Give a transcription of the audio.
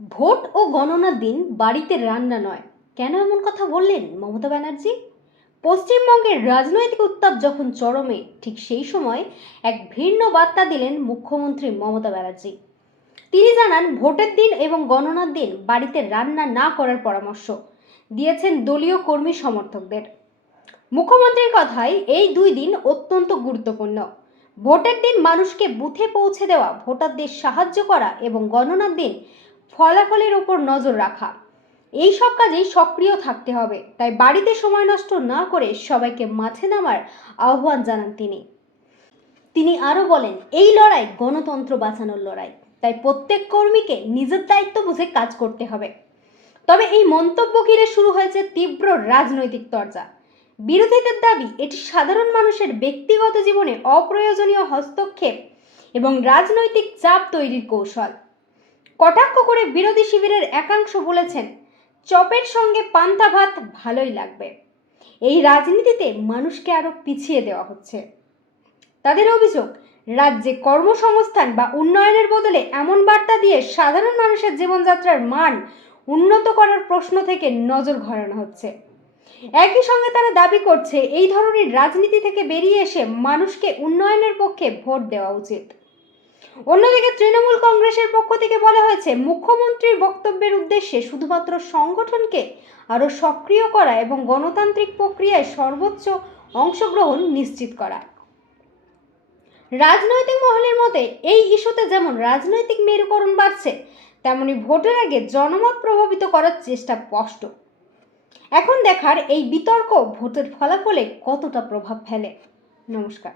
Vote oh গণনার দিন বাড়িতে রান্না নয়, কেন এমন কথা বললেন মমতা ব্যানার্জি? পশ্চিমবঙ্গের রাজনৈতিক উত্তাপ যখন চরমে, ঠিক সেই সময় এক ভিন্ন বার্তা দিলেন মুখ্যমন্ত্রী মমতা ব্যানার্জি। তিনি জানান, ভোটের দিন এবং গণনার দিন বাড়িতে রান্না না করার পরামর্শ দিয়েছেন দলীয় কর্মী সমর্থকদের। মুখ্যমন্ত্রীর কথায় এই দুই দিন অত্যন্ত গুরুত্বপূর্ণ। ভোটের দিন মানুষকে বুথে পৌঁছে দেওয়া, ভোটারদের সাহায্য করা এবং গণনার দিন ফলাফলের উপর নজর রাখা, এই সব কাজেই সক্রিয় থাকতে হবে। তাই বাড়িতে সময় নষ্ট না করে সবাইকে মাঠে নামার আহ্বান জানান তিনি আরও বলেন, এই লড়াই গণতন্ত্র বাঁচানোর লড়াই, তাই প্রত্যেক কর্মীকে নিজের দায়িত্ব বুঝে কাজ করতে হবে। তবে এই মন্তব্য ঘিরে শুরু হয়েছে তীব্র রাজনৈতিক চর্চা। বিরোধীদের দাবি, এটি সাধারণ মানুষের ব্যক্তিগত জীবনে অপ্রয়োজনীয় হস্তক্ষেপ এবং রাজনৈতিক চাপ তৈরির কৌশল। কটাক্ষ করে বিরোধী শিবিরের একাংশ বলেছেন, চপের সঙ্গে পান্তা ভাত ভালোই লাগবে। এই রাজনীতিতে মানুষকে আরো পিছিয়ে দেওয়া হচ্ছে। তাদের অভিযোগ, রাজ্যে কর্মসংস্থান বা উন্নয়নের বদলে এমন বার্তা দিয়ে সাধারণ মানুষের জীবনযাত্রার মান উন্নত করার প্রশ্ন থেকে নজর ঘোরানো হচ্ছে। একই সঙ্গে তারা দাবি করছে, এই ধরনের রাজনীতি থেকে বেরিয়ে এসে মানুষকে উন্নয়নের পক্ষে ভোট দেওয়া উচিত। অন্যদিকে তৃণমূল কংগ্রেসের পক্ষ থেকে বলা হয়েছে, মুখ্যমন্ত্রীর বক্তব্যের উদ্দেশ্যে শুধুমাত্র সংগঠনকে আরও সক্রিয় করা এবং গণতান্ত্রিক প্রক্রিয়ায় সর্বোচ্চ অংশগ্রহণ নিশ্চিত করা। রাজনৈতিক মহলের মতে, এই ইস্যুতে যেমন রাজনৈতিক মেরুকরণ বাড়ছে, তেমনি ভোটের আগে জনমত প্রভাবিত করার চেষ্টা স্পষ্ট। এখন দেখার, এই বিতর্ক ভোটের ফলাফলে কতটা প্রভাব ফেলে। নমস্কার।